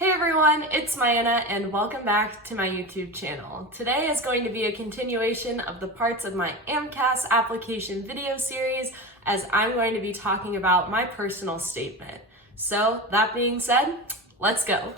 Hey everyone, it's Mayanna and welcome back to my YouTube channel. Today is going to be a continuation of the parts of my AMCAS application video series as I'm going to be talking about my personal statement. So that being said, let's go.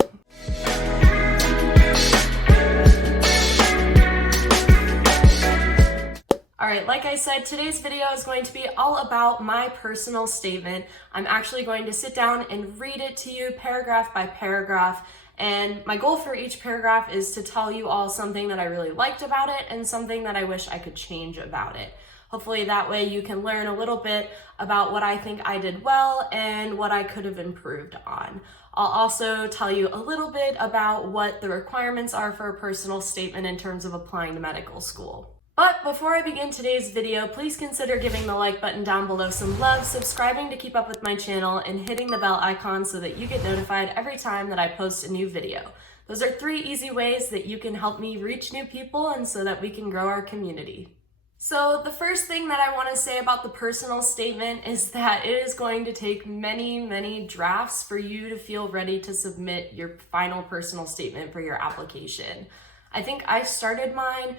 Alright, like I said, today's video is going to be all about my personal statement. I'm actually going to sit down and read it to you paragraph by paragraph, and my goal for each paragraph is to tell you all something that I really liked about it and something that I wish I could change about it. Hopefully that way you can learn a little bit about what I think I did well and what I could have improved on. I'll also tell you a little bit about what the requirements are for a personal statement in terms of applying to medical school. But before I begin today's video, please consider giving the like button down below some love, subscribing to keep up with my channel, and hitting the bell icon so that you get notified every time that I post a new video. Those are 3 easy ways that you can help me reach new people and so that we can grow our community. So the first thing that I want to say about the personal statement is that it is going to take many drafts for you to feel ready to submit your final personal statement for your application. I think I started mine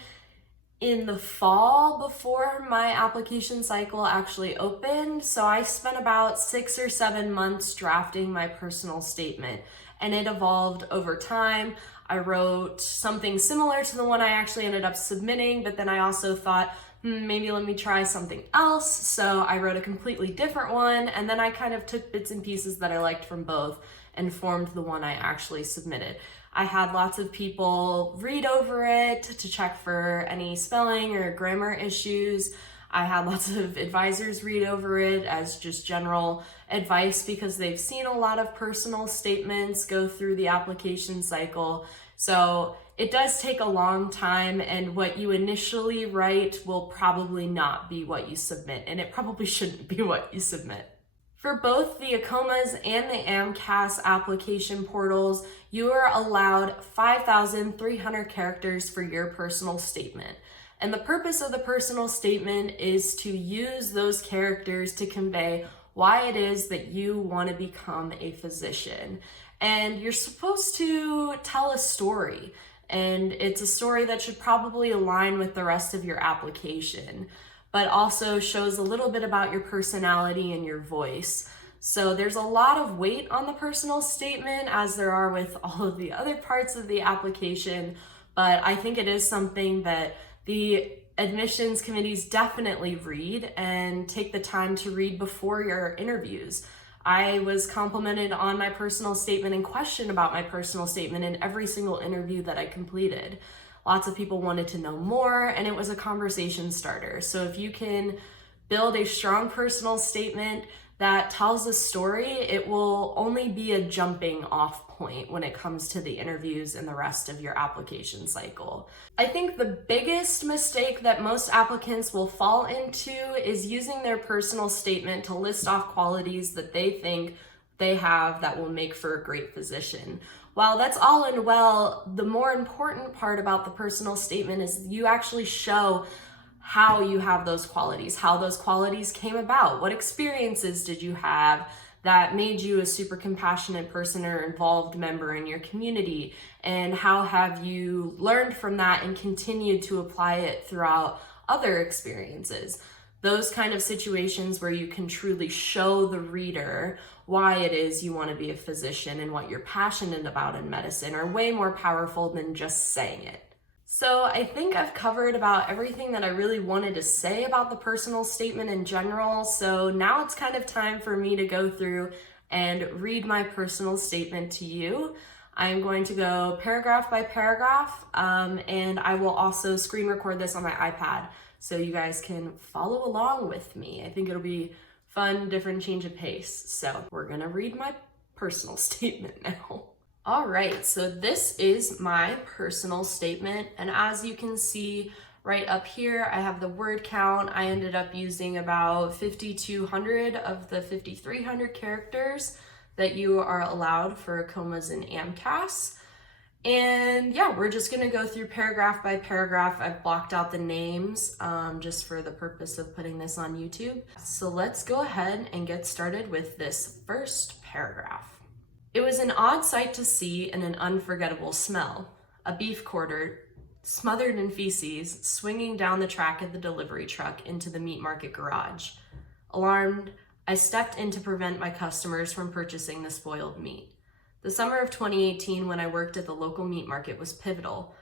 in the fall before my application cycle actually opened. So I spent about 6 or 7 months drafting my personal statement, and it evolved over time. I wrote something similar to the one I actually ended up submitting, but then I also thought, maybe let me try something else. So I wrote a completely different one, and then I kind of took bits and pieces that I liked from both and formed the one I actually submitted. I had lots of people read over it to check for any spelling or grammar issues. I had lots of advisors read over it as just general advice because they've seen a lot of personal statements go through the application cycle. So it does take a long time, and what you initially write will probably not be what you submit, and it probably shouldn't be what you submit. For both the AMCAS and the AMCAS application portals, you are allowed 5,300 characters for your personal statement. And the purpose of the personal statement is to use those characters to convey why it is that you want to become a physician. And you're supposed to tell a story, and it's a story that should probably align with the rest of your application, but also shows a little bit about your personality and your voice. So there's a lot of weight on the personal statement, as there are with all of the other parts of the application, but I think it is something that the admissions committees definitely read and take the time to read before your interviews. I was complimented on my personal statement and questioned about my personal statement in every single interview that I completed. Lots of people wanted to know more, and it was a conversation starter. So if you can build a strong personal statement that tells a story, it will only be a jumping off point when it comes to the interviews and the rest of your application cycle. I think the biggest mistake that most applicants will fall into is using their personal statement to list off qualities that they think they have that will make for a great physician. While that's all and well, the more important part about the personal statement is you actually show how you have those qualities, how those qualities came about, what experiences did you have that made you a super compassionate person or involved member in your community, and how have you learned from that and continued to apply it throughout other experiences. Those kind of situations where you can truly show the reader why it is you want to be a physician and what you're passionate about in medicine are way more powerful than just saying it. So I think I've covered about everything that I really wanted to say about the personal statement in general. So now it's kind of time for me to go through and read my personal statement to you. I'm going to go paragraph by paragraph, and I will also screen record this on my iPad so you guys can follow along with me. I think it'll be fun, different change of pace. So we're gonna read my personal statement now. All right, so this is my personal statement, and as you can see right up here, I have the word count. I ended up using about 5,200 of the 5,300 characters that you are allowed for AMCAS and AMCAS. And yeah, we're just gonna go through paragraph by paragraph. I've blocked out the names just for the purpose of putting this on YouTube. So let's go ahead and get started with this first paragraph. It was an odd sight to see and an unforgettable smell. A beef quarter, smothered in feces, swinging down the track of the delivery truck into the meat market garage. Alarmed, I stepped in to prevent my customers from purchasing the spoiled meat. The summer of 2018, when I worked at the local meat market, was pivotal.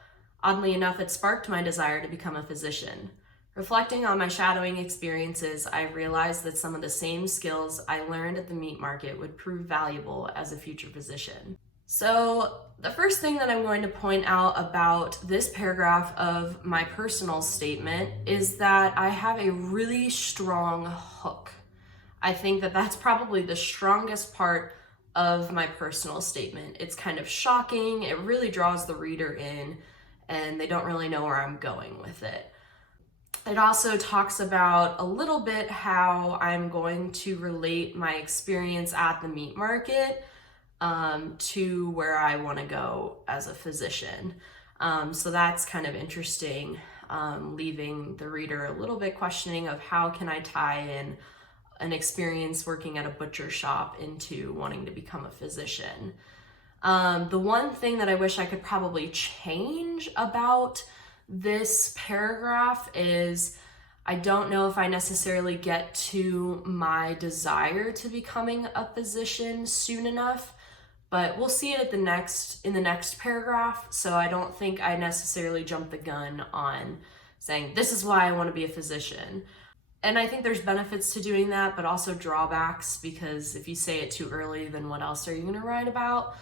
Oddly enough, it sparked my desire to become a physician. Reflecting on my shadowing experiences, I realized that some of the same skills I learned at the meat market would prove valuable as a future physician. So the first thing that I'm going to point out about this paragraph of my personal statement is that I have a really strong hook. I think that that's probably the strongest part of my personal statement. It's kind of shocking. It really draws the reader in, and they don't really know where I'm going with it. It also talks about a little bit how I'm going to relate my experience at the meat market to where I want to go as a physician. So that's kind of interesting, leaving the reader a little bit questioning of how can I tie in an experience working at a butcher shop into wanting to become a physician. The one thing that I wish I could probably change about this paragraph is I don't know if I necessarily get to my desire to becoming a physician soon enough, but we'll see it in the next paragraph. So I don't think I necessarily jump the gun on saying this is why I want to be a physician. And I think there's benefits to doing that, but also drawbacks, because if you say it too early, then what else are you going to write about?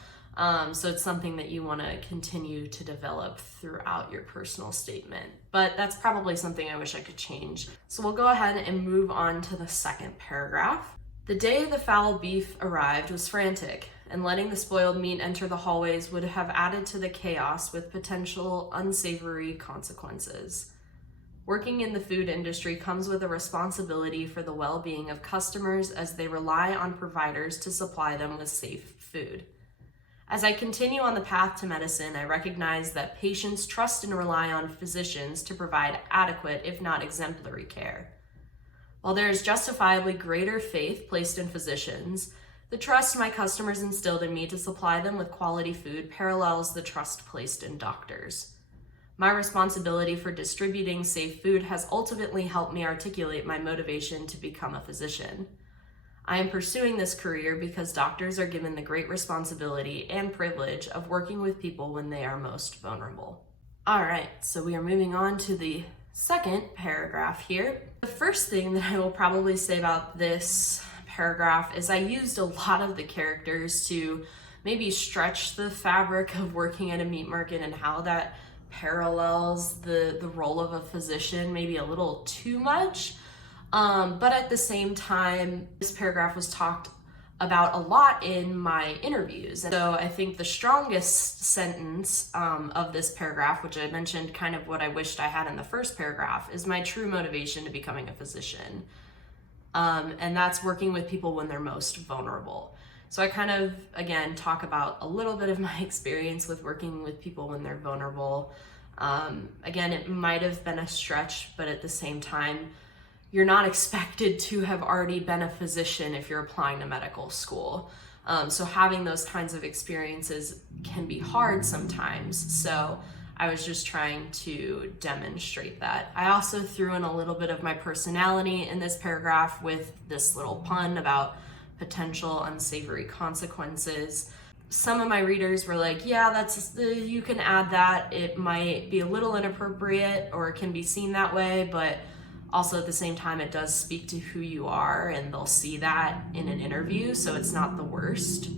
So it's something that you want to continue to develop throughout your personal statement. But that's probably something I wish I could change. So we'll go ahead and move on to the second paragraph. The day the foul beef arrived was frantic, and letting the spoiled meat enter the hallways would have added to the chaos with potential unsavory consequences. Working in the food industry comes with a responsibility for the well-being of customers as they rely on providers to supply them with safe food. As I continue on the path to medicine, I recognize that patients trust and rely on physicians to provide adequate, if not exemplary, care. While there is justifiably greater faith placed in physicians, the trust my customers instilled in me to supply them with quality food parallels the trust placed in doctors. My responsibility for distributing safe food has ultimately helped me articulate my motivation to become a physician. I am pursuing this career because doctors are given the great responsibility and privilege of working with people when they are most vulnerable. All right, so we are moving on to the second paragraph here. The first thing that I will probably say about this paragraph is I used a lot of the characters to maybe stretch the fabric of working at a meat market and how that parallels the role of a physician maybe a little too much. But at the same time, this paragraph was talked about a lot in my interviews. And so I think the strongest sentence of this paragraph, which I mentioned kind of what I wished I had in the first paragraph, is my true motivation to becoming a physician. And that's working with people when they're most vulnerable. So I kind of, again, talk about a little bit of my experience with working with people when they're vulnerable. Again, it might have been a stretch, but at the same time, you're not expected to have already been a physician if you're applying to medical school. So having those kinds of experiences can be hard sometimes. So I was just trying to demonstrate that. I also threw in a little bit of my personality in this paragraph with this little pun about potential unsavory consequences. Some of my readers were like, yeah, you can add that. It might be a little inappropriate or it can be seen that way, but also at the same time, it does speak to who you are and they'll see that in an interview, so it's not the worst.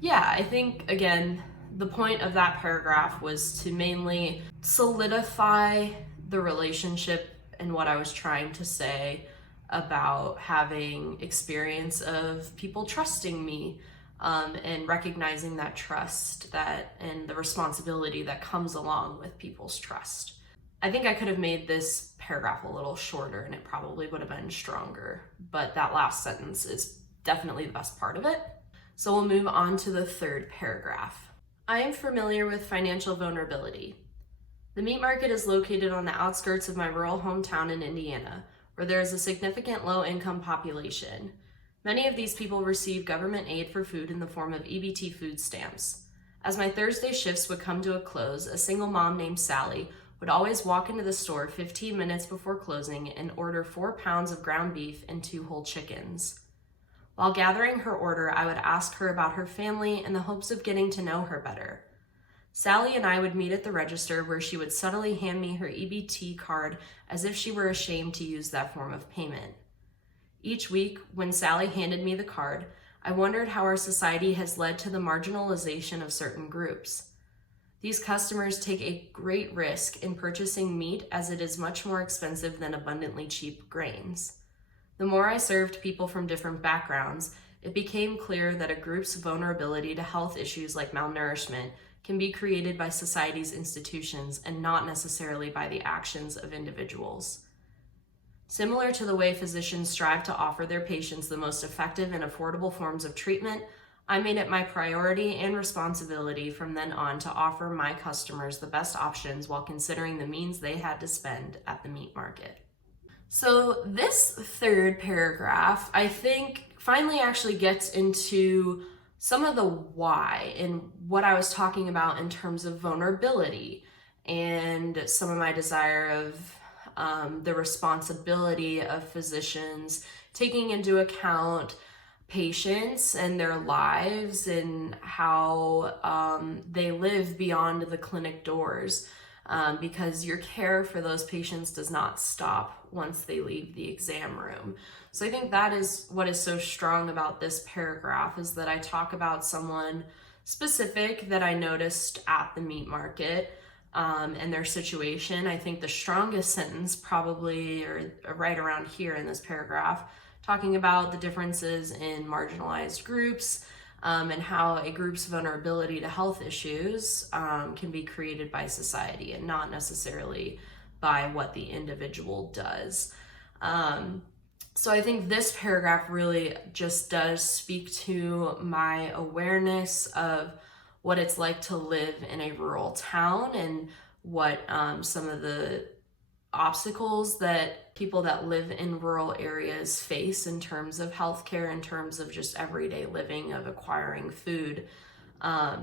Yeah, I think, again, the point of that paragraph was to mainly solidify the relationship and what I was trying to say about having experience of people trusting me and recognizing that trust and the responsibility that comes along with people's trust. I think I could have made this paragraph a little shorter and it probably would have been stronger, but that last sentence is definitely the best part of it. So we'll move on to the third paragraph. I am familiar with financial vulnerability. The meat market is located on the outskirts of my rural hometown in Indiana, where there is a significant low-income population. Many of these people receive government aid for food in the form of EBT food stamps. As my Thursday shifts would come to a close, a single mom named Sally would always walk into the store 15 minutes before closing and order 4 pounds of ground beef and 2 whole chickens. While gathering her order, I would ask her about her family in the hopes of getting to know her better. Sally and I would meet at the register where she would subtly hand me her EBT card as if she were ashamed to use that form of payment. Each week, when Sally handed me the card, I wondered how our society has led to the marginalization of certain groups. These customers take a great risk in purchasing meat as it is much more expensive than abundantly cheap grains. The more I served people from different backgrounds, it became clear that a group's vulnerability to health issues like malnourishment can be created by society's institutions and not necessarily by the actions of individuals. Similar to the way physicians strive to offer their patients the most effective and affordable forms of treatment, I made it my priority and responsibility from then on to offer my customers the best options while considering the means they had to spend at the meat market. So this third paragraph, I think, finally actually gets into some of the why and what I was talking about in terms of vulnerability and some of my desire of the responsibility of physicians taking into account patients and their lives and how they live beyond the clinic doors, because your care for those patients does not stop once they leave the exam room. So I think that is what is so strong about this paragraph, is that I talk about someone specific that I noticed at the meat market and their situation. I think the strongest sentence probably, or right around here in this paragraph, talking about the differences in marginalized groups and how a group's vulnerability to health issues can be created by society and not necessarily by what the individual does. So I think this paragraph really just does speak to my awareness of what it's like to live in a rural town and what some of the obstacles that people that live in rural areas face in terms of healthcare, in terms of just everyday living, of acquiring food.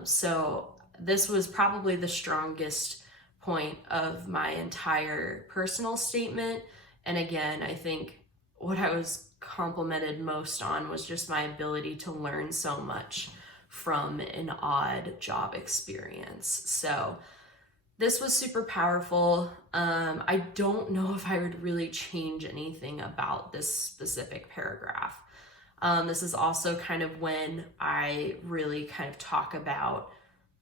So this was probably the strongest point of my entire personal statement. And again, I think what I was complimented most on was just my ability to learn so much from an odd job experience. So this was super powerful. I don't know if I would really change anything about this specific paragraph. This is also kind of when I really kind of talk about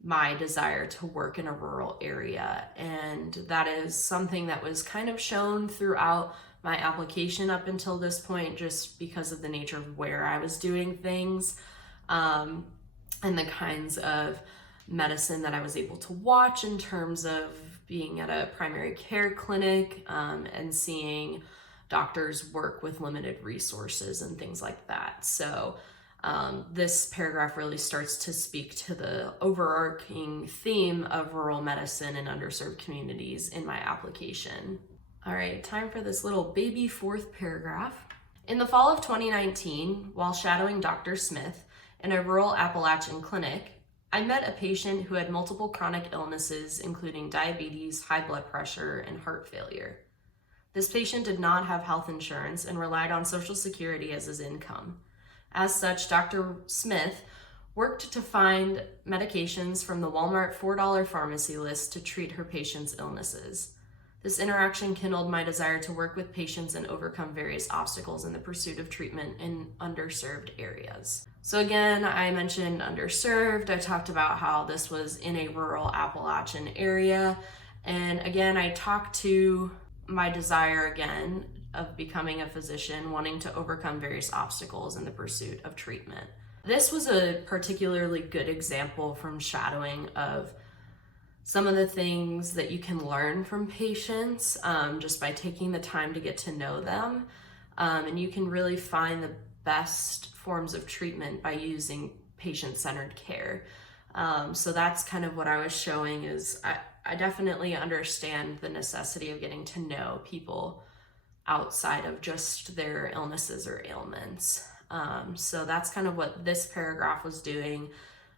my desire to work in a rural area. And that is something that was kind of shown throughout my application up until this point, just because of the nature of where I was doing things and the kinds of medicine that I was able to watch in terms of being at a primary care clinic and seeing doctors work with limited resources and things like that. So this paragraph really starts to speak to the overarching theme of rural medicine and underserved communities in my application. All right, time for this little baby fourth paragraph. In the fall of 2019, while shadowing Dr. Smith in a rural Appalachian clinic, I met a patient who had multiple chronic illnesses, including diabetes, high blood pressure, and heart failure. This patient did not have health insurance and relied on Social Security as his income. As such, Dr. Smith worked to find medications from the Walmart $4 pharmacy list to treat her patient's illnesses. This interaction kindled my desire to work with patients and overcome various obstacles in the pursuit of treatment in underserved areas. So again, I mentioned underserved. I talked about how this was in a rural Appalachian area. And again, I talked to my desire again of becoming a physician, wanting to overcome various obstacles in the pursuit of treatment. This was a particularly good example from shadowing of some of the things that you can learn from patients just by taking the time to get to know them. And you can really find the best forms of treatment by using patient-centered care. So that's kind of what I was showing, is I definitely understand the necessity of getting to know people outside of just their illnesses or ailments. So that's kind of what this paragraph was doing.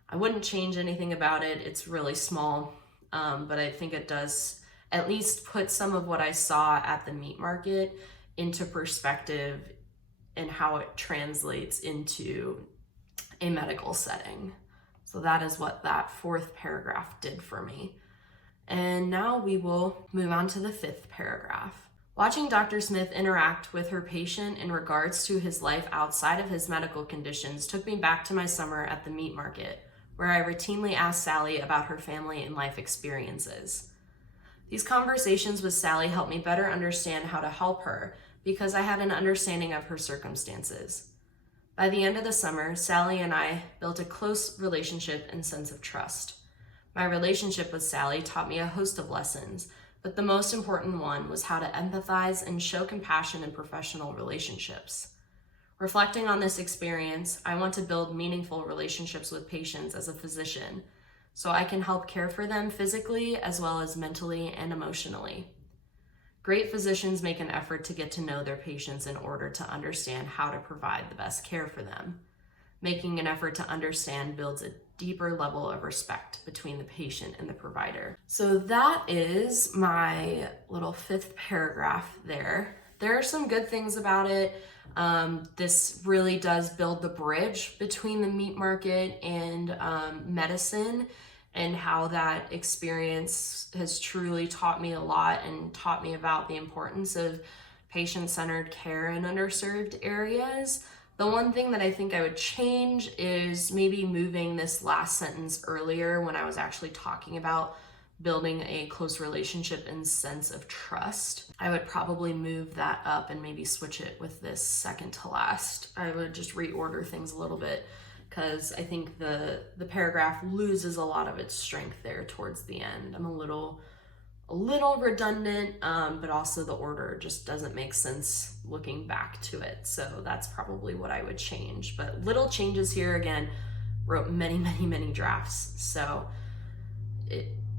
I wouldn't change anything about it. It's really small, but I think it does at least put some of what I saw at the meat market into perspective and how it translates into a medical setting. So that is what that fourth paragraph did for me. And now we will move on to the fifth paragraph. Watching Dr. Smith interact with her patient in regards to his life outside of his medical conditions took me back to my summer at the meat market, where I routinely asked Sally about her family and life experiences. These conversations with Sally helped me better understand how to help her because I had an understanding of her circumstances. By the end of the summer, Sally and I built a close relationship and sense of trust. My relationship with Sally taught me a host of lessons, but the most important one was how to empathize and show compassion in professional relationships. Reflecting on this experience, I want to build meaningful relationships with patients as a physician, so I can help care for them physically as well as mentally and emotionally. Great physicians make an effort to get to know their patients in order to understand how to provide the best care for them. Making an effort to understand builds a deeper level of respect between the patient and the provider. So that is my little fifth paragraph there. There are some good things about it. This really does build the bridge between the meat market and medicine, and how that experience has truly taught me a lot and taught me about the importance of patient-centered care in underserved areas. The one thing that I think I would change is maybe moving this last sentence earlier when I was actually talking about building a close relationship and sense of trust. I would probably move that up and maybe switch it with this second to last. I would just reorder things a little bit because I think the paragraph loses a lot of its strength there towards the end. I'm a little redundant, but also the order just doesn't make sense looking back to it. So that's probably what I would change. But little changes here. Again, wrote many drafts. So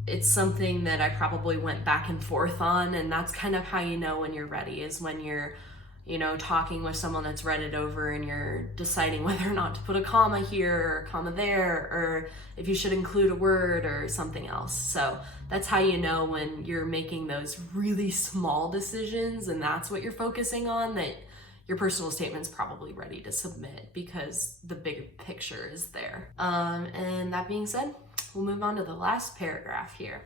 it's something that I probably went back and forth on, and that's kind of how you know when you're ready, is when you're, talking with someone that's read it over and you're deciding whether or not to put a comma here or a comma there, or if you should include a word or something else. So that's how you know when you're making those really small decisions and that's what you're focusing on, that your personal statement's probably ready to submit because the big picture is there. And that being said, we'll move on to the last paragraph here.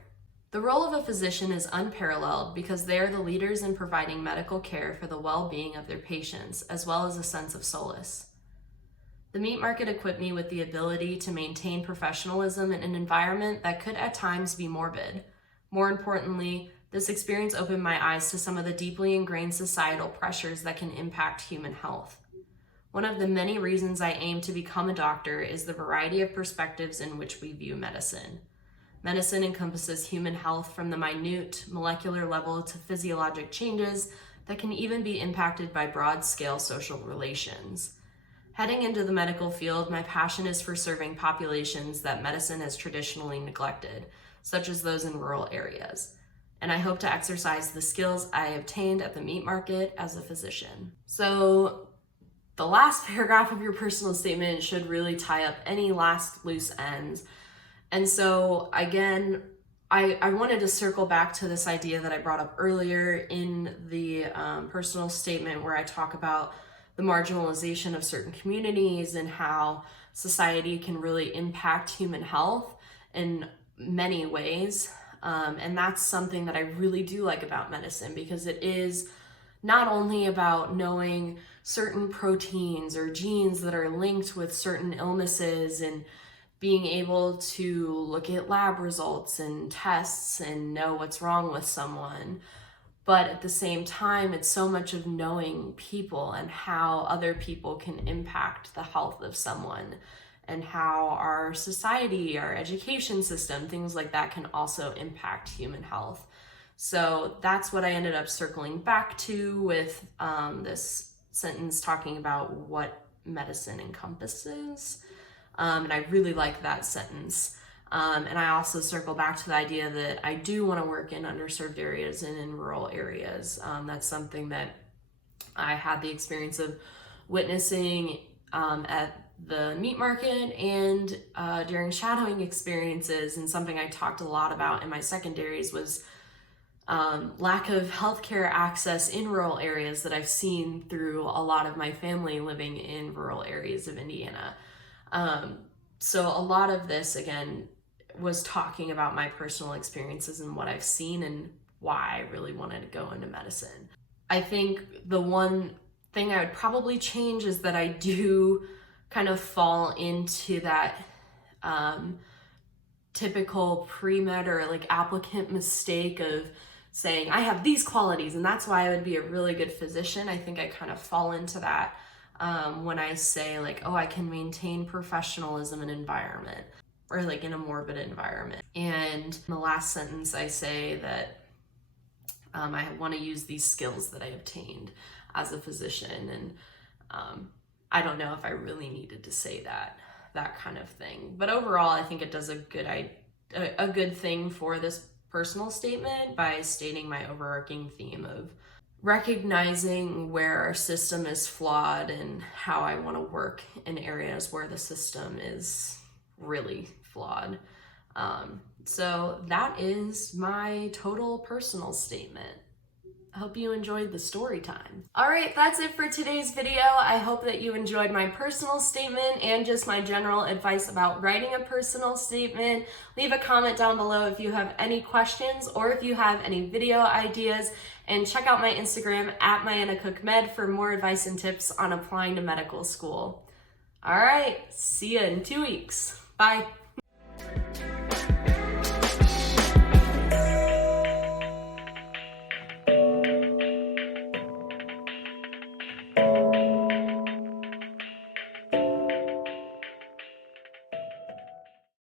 The role of a physician is unparalleled because they are the leaders in providing medical care for the well-being of their patients, as well as a sense of solace. The meat market equipped me with the ability to maintain professionalism in an environment that could at times be morbid. More importantly, this experience opened my eyes to some of the deeply ingrained societal pressures that can impact human health. One of the many reasons I aim to become a doctor is the variety of perspectives in which we view medicine. Medicine encompasses human health from the minute molecular level to physiologic changes that can even be impacted by broad-scale social relations. Heading into the medical field, my passion is for serving populations that medicine has traditionally neglected, such as those in rural areas. And I hope to exercise the skills I obtained at the meat market as a physician. So the last paragraph of your personal statement should really tie up any last loose ends. And so again, I wanted to circle back to this idea that I brought up earlier in the personal statement, where I talk about the marginalization of certain communities and how society can really impact human health in many ways. And that's something that I really do like about medicine, because it is not only about knowing certain proteins or genes that are linked with certain illnesses and being able to look at lab results and tests and know what's wrong with someone. But at the same time, it's so much of knowing people and how other people can impact the health of someone, and how our society, our education system, things like that can also impact human health. So that's what I ended up circling back to with this sentence talking about what medicine encompasses. And I really like that sentence. And I also circle back to the idea that I do want to work in underserved areas and in rural areas. That's something that I had the experience of witnessing at the meat market and during shadowing experiences. And something I talked a lot about in my secondaries was lack of healthcare access in rural areas that I've seen through a lot of my family living in rural areas of Indiana. So a lot of this, again, was talking about my personal experiences and what I've seen and why I really wanted to go into medicine. I think the one thing I would probably change is that I do kind of fall into that typical pre-med or like applicant mistake of saying I have these qualities and that's why I would be a really good physician. I think I kind of fall into that when I say like, oh, I can maintain professionalism in environment or like in a morbid environment. And in the last sentence I say that I want to use these skills that I obtained as a physician. And I don't know if I really needed to say that kind of thing. But overall, I think it does a good thing for this personal statement by stating my overarching theme of recognizing where our system is flawed and how I want to work in areas where the system is really flawed. So that is my total personal statement. I hope you enjoyed the story time. All right, that's it for today's video. I hope that you enjoyed my personal statement and just my general advice about writing a personal statement. Leave a comment down below if you have any questions or if you have any video ideas, and check out my Instagram at MyAnnaCookMed for more advice and tips on applying to medical school. All right, see you in 2 weeks. Bye.